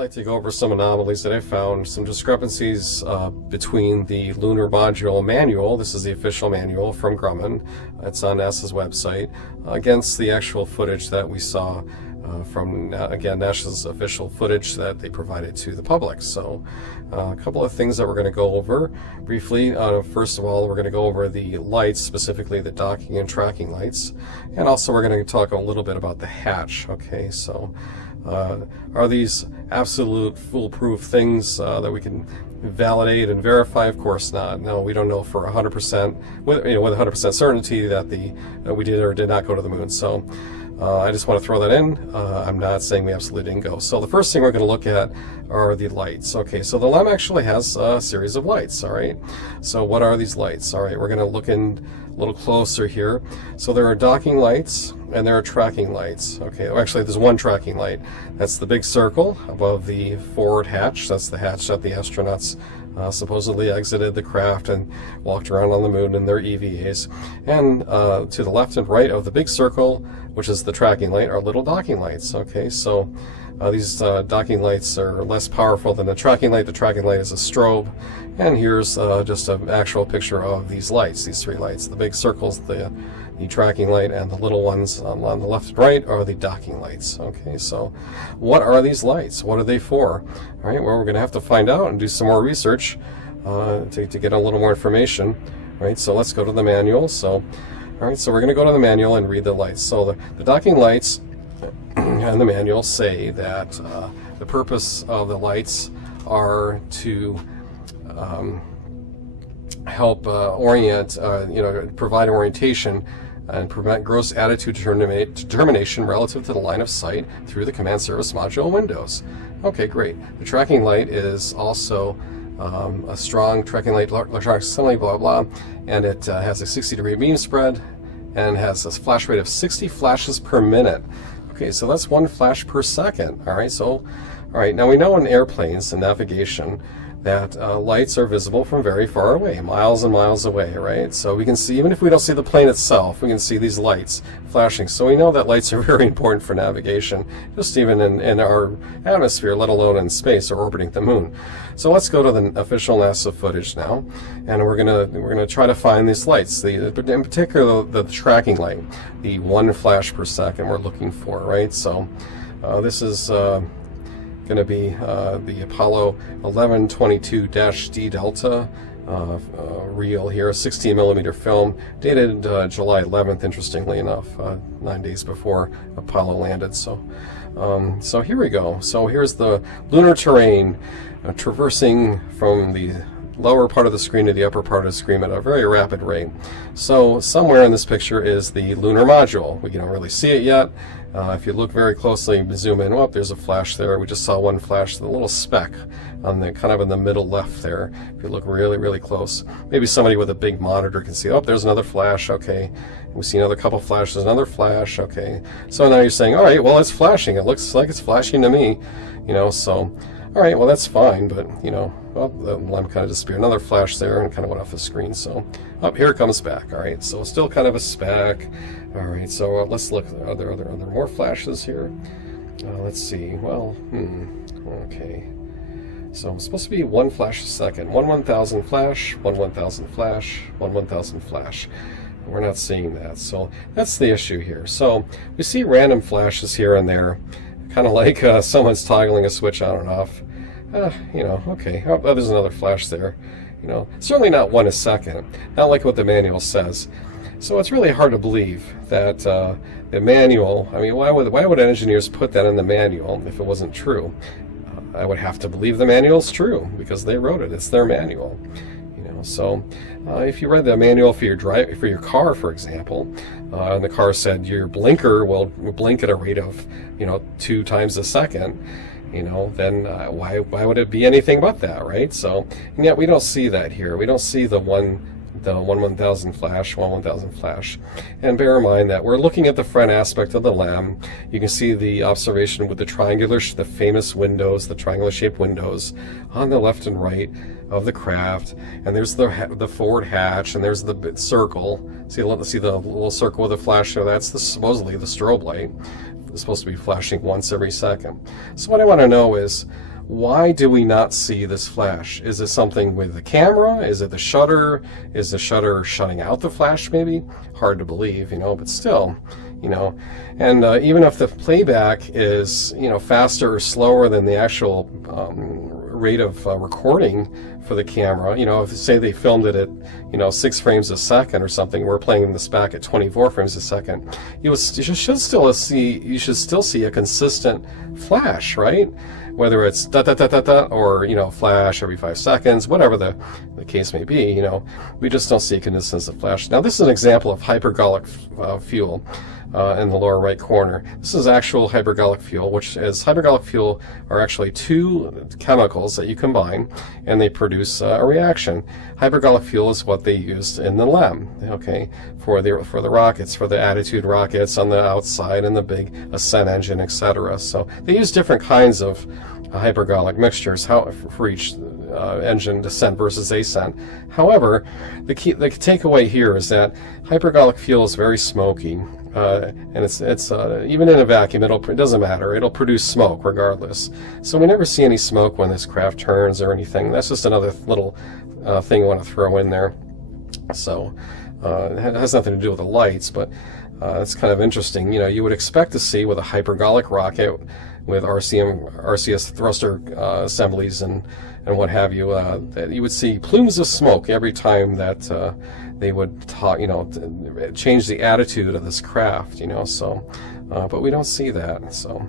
like to go over some anomalies that I found, some discrepancies between the lunar module manual, this is the official manual from Grumman, it's on NASA's website, against the actual footage that we saw from, again, NASA's official footage that they provided to the public. So a couple of things that we're going to go over briefly. First of all, we're going to go over the lights, specifically the docking and tracking lights, and also we're going to talk a little bit about the hatch. Okay, so are these absolute foolproof things that we can validate and verify? Of course not. No, we don't know for 100% with 100% certainty that we did or did not go to the moon. So I just want to throw that in. I'm not saying we absolutely didn't go. So the first thing we're going to look at are the lights. Okay, so the LEM actually has a series of lights. All right, so what are these lights? All right, we're going to look in a little closer here. So there are docking lights and there are tracking lights. Okay, actually there's one tracking light. That's the big circle above the forward hatch. That's the hatch that the astronauts supposedly exited the craft and walked around on the moon in their EVAs. And to the left and right of the big circle, which is the tracking light, are little docking lights. Okay, so these docking lights are less powerful than the tracking light. The tracking light is a strobe. And here's just an actual picture of these lights, these three lights. The big circles, the tracking light, and the little ones on the left and right are the docking lights. Okay, so what are these lights? What are they for? All right, well, we're going to have to find out and do some more research to get a little more information. All right, so let's go to the manual. So, all right, so we're going to go to the manual and read the lights. So the docking lights and the manual say that the purpose of the lights are to help orient, provide orientation and prevent gross attitude determination relative to the line of sight through the command service module windows. Okay, great. The tracking light is also a strong tracking light, electronic assembly, blah, blah, and it has a 60-degree beam spread and has a flash rate of 60 flashes per minute. Okay, so that's one flash per second. All right, so, all right, now we know in airplanes and navigation that lights are visible from very far away, miles and miles away, right? So we can see, even if we don't see the plane itself, we can see these lights flashing. So we know that lights are very important for navigation, just even in our atmosphere, let alone in space or orbiting the moon. So let's go to the official NASA footage now, and we're gonna try to find these lights. In particular, the tracking light, the one flash per second we're looking for, right? So this is going to be the Apollo 1122-D Delta reel here, 16 millimeter film, dated July 11th, interestingly enough, 9 days before Apollo landed. So here we go. So here's the lunar terrain traversing from the lower part of the screen to the upper part of the screen at a very rapid rate. So somewhere in this picture is the lunar module. We don't really see it yet. If you look very closely, zoom in, there's a flash there. We just saw one flash, the little speck on the kind of in the middle left there. If you look really, really close, maybe somebody with a big monitor can see, there's another flash. Okay, we see another couple flashes, another flash. Okay, so now you're saying, all right, well, it's flashing. It looks like it's flashing to me, so all right, well, that's fine, but the LEM kind of disappeared. Another flash there and kind of went off the screen. So here it comes back. All right, so still kind of a speck. All right, so let's look. Are there more flashes here? Let's see. Well, okay. So it's supposed to be one flash a second. 1/1000 flash, 1/1000 flash, 1/1000 flash. We're not seeing that. So that's the issue here. So we see random flashes here and there, kind of like someone's toggling a switch on and off. Okay. There's another flash there. Certainly not one a second. Not like what the manual says. So it's really hard to believe that the manual. I mean, why would engineers put that in the manual if it wasn't true? I would have to believe the manual's true because they wrote it. It's their manual. So if you read the manual for your car, for example, and the car said your blinker will blink at a rate of 2 times a second, then why would it be anything but that, right? So, and yet we don't see that here. We don't see the 1/1000 flash, 1/1000 flash. And bear in mind that we're looking at the front aspect of the LEM. You can see the observation with the famous windows, the triangular shaped windows on the left and right of the craft. And there's the forward hatch, and there's the circle. See the little circle with a flash there? That's supposedly the strobe light. It's supposed to be flashing once every second. So what I want to know is, why do we not see this flash? Is it something with the camera? Is it the shutter? Is the shutter shutting out the flash maybe? Hard to believe, but still, and even if the playback is, faster or slower than the actual rate of recording for the camera, if say they filmed it at, 6 frames a second or something, we're playing this back at 24 frames a second, you should still see a consistent flash, right? Whether it's da da da da da or flash every 5 seconds, whatever the case may be, we just don't see a consistent flash. Now this is an example of hypergolic fuel in the lower right corner. This is actual hypergolic fuel, which is hypergolic fuel are actually 2 chemicals that you combine and they produce a reaction. Hypergolic fuel is what they used in the LEM, okay, for the rockets, for the Attitude rockets on the outside and the big ascent engine, etc. So they use different kinds of hypergolic mixtures for each engine, descent versus ascent. However, the takeaway here is that hypergolic fuel is very smoky, and it's even in a vacuum, it doesn't matter. It'll produce smoke regardless. So we never see any smoke when this craft turns or anything. That's just another little thing I want to throw in there. So it has nothing to do with the lights, but it's kind of interesting. You would expect to see with a hypergolic rocket with RCS thruster assemblies and what have you, that you would see plumes of smoke every time that they would change the attitude of this craft, so but we don't see that. So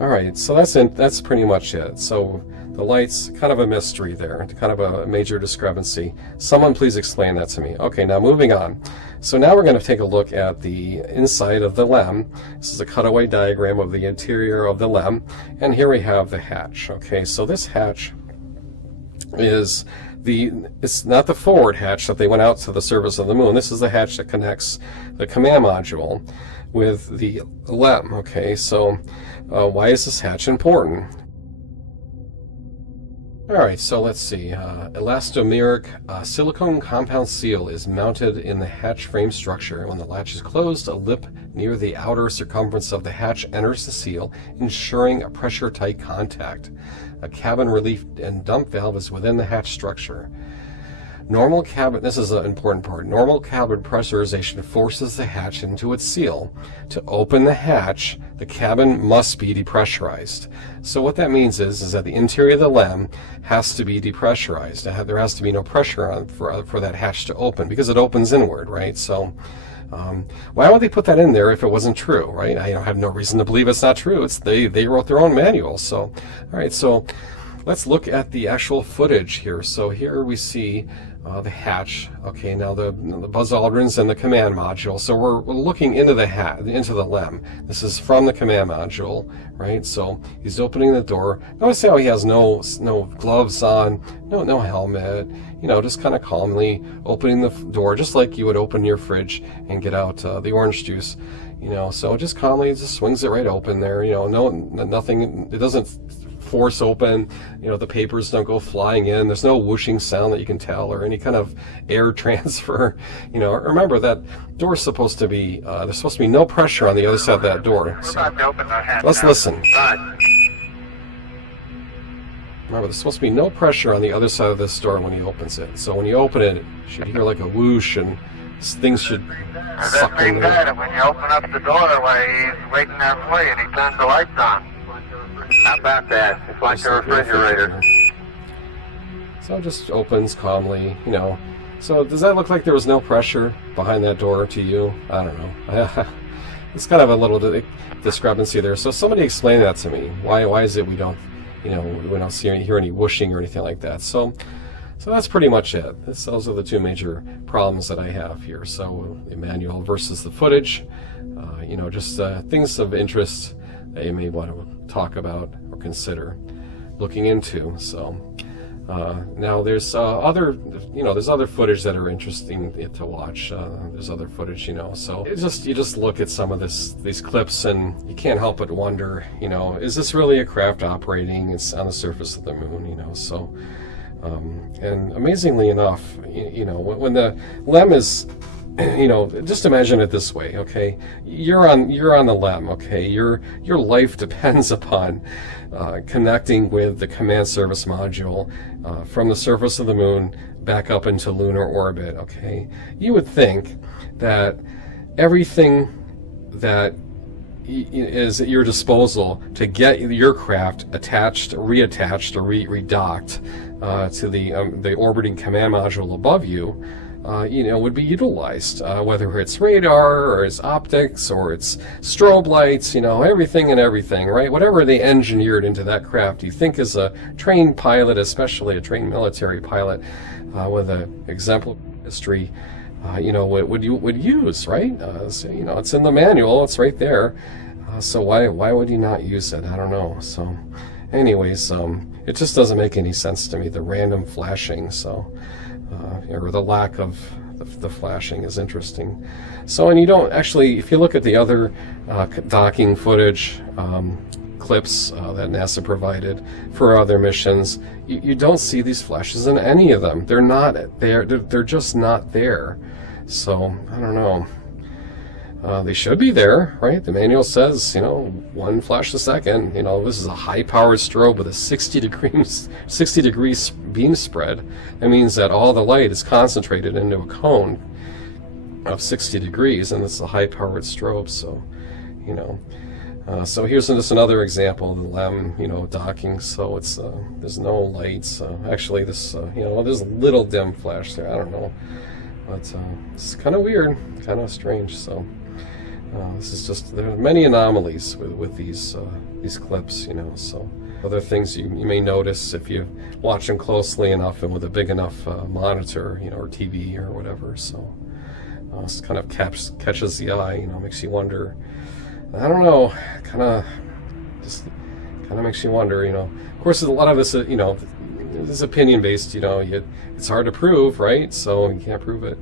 all right, so that's pretty much it. So the lights, kind of a mystery there, kind of a major discrepancy. Someone please explain that to me. Okay, now moving on. So now we're going to take a look at the inside of the LEM. This is a cutaway diagram of the interior of the LEM, and here we have the hatch. Okay, so this hatch it's not the forward hatch that they went out to the surface of the moon. This is the hatch that connects the command module with the LEM. Okay, so why is this hatch important? Alright, so let's see. Elastomeric silicone compound seal is mounted in the hatch frame structure. When the latch is closed, a lip near the outer circumference of the hatch enters the seal, ensuring a pressure-tight contact. A cabin relief and dump valve is within the hatch structure. Normal cabin, this is an important part, normal cabin pressurization forces the hatch into its seal. To open the hatch, the cabin must be depressurized. So what that means is that the interior of the LEM has to be depressurized. There has to be no pressure on for that hatch to open, because it opens inward, right? So why would they put that in there if it wasn't true, right? I have no reason to believe it's not true. They wrote their own manual. So all right, so let's look at the actual footage here. So here we see the hatch. Okay, now the buzz aldrins and the command module. So we're looking into the LEM. This is from the command module, right? So he's opening the door. Notice how he has no gloves on, no helmet. Just kind of calmly opening the door, just like you would open your fridge and get out the orange juice. So just calmly, just swings it right open there. Nothing. It doesn't force open, the papers don't go flying in, there's no whooshing sound that you can tell or any kind of air transfer. Remember that door's supposed to be there's supposed to be no pressure on the other side of that door. So let's listen. Remember, there's supposed to be no pressure on the other side of this door when he opens it. So when you open it, you should hear like a whoosh and things should suck in there. When you open up the doorway, he's waiting there for you and he turns the lights on. How about that? It's like a refrigerator. So it just opens calmly, So does that look like there was no pressure behind that door to you? I don't know. It's kind of a little discrepancy there. So somebody explain that to me. Why is it we don't hear any whooshing or anything like that? So that's pretty much it. Those are the 2 major problems that I have here. So the manual versus the footage. Just things of interest that you may want to talk about or consider looking into. So now there's there's other footage that are interesting to watch. There's other footage, so you just look at some of these clips and you can't help but wonder, is this really a craft operating? It's on the surface of the moon, so and amazingly enough, when the LEM is just imagine it this way, okay? You're on the LEM, okay? Your life depends upon connecting with the command service module from the surface of the moon back up into lunar orbit, okay? You would think that everything that is at your disposal to get your craft attached, reattached, or redocked to the orbiting command module above you, would be utilized, whether it's radar or it's optics or it's strobe lights, everything, right? Whatever they engineered into that craft, you think as a trained pilot, especially a trained military pilot with an exemplary history, would use, right? It's in the manual, it's right there. So why would you not use it? I don't know. So, anyways, it just doesn't make any sense to me. The random flashing, or the lack of the flashing is interesting. So, and you don't actually, if you look at the other docking footage clips that NASA provided for other missions, you don't see these flashes in any of them. They're not there. They're just not there. So, I don't know. They should be there, right? The manual says, 1 flash a second. This is a high-powered strobe with a 60 degrees beam spread. That means that all the light is concentrated into a cone of 60 degrees, and it's a high-powered strobe. So, so here's just another example of the LEM, docking. So it's there's no lights. Actually, this there's a little dim flash there. I don't know, but it's kind of weird, kind of strange. So. This is just, there are many anomalies with these clips, So other things you may notice if you watch them closely enough and with a big enough monitor, or TV or whatever. So it kind of catches the eye, makes you wonder. I don't know, kind of makes you wonder, Of course, a lot of this, is opinion based. It's hard to prove, right? So you can't prove it.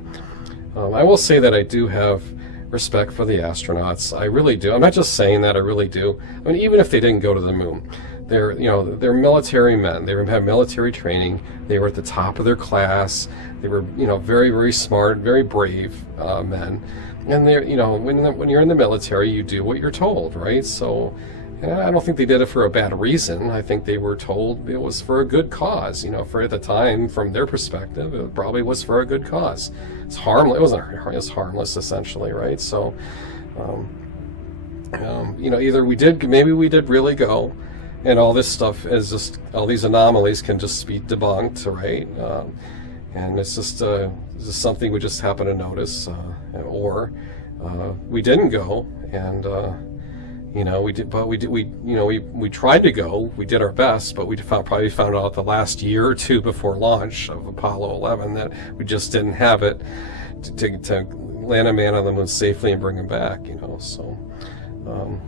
I will say that I do have respect for the astronauts. I really do. I'm not just saying that, I really do. I mean, even if they didn't go to the moon, they're military men. They have military training. They were at the top of their class. They were, very, very smart, very brave men. And they're, when you're in the military, you do what you're told, right? So I don't think they did it for a bad reason. I think they were told it was for a good cause. For at the time, from their perspective, it probably was for a good cause. It's harmless. It was harmless, essentially, right? So, either maybe we did really go, and all this stuff is just, all these anomalies can just be debunked, right? And it's just something we just happen to notice, or we didn't go, and we tried to go. We did our best, but we probably found out the last year or two before launch of Apollo 11 that we just didn't have it to land a man on the moon safely and bring him back. So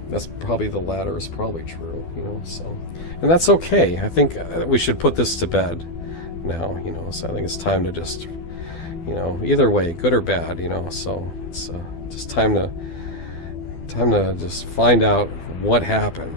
that's probably, the latter is probably true. So, and that's okay. I think we should put this to bed now. So I think it's time to just, either way, good or bad. So it's just time to just find out what happened.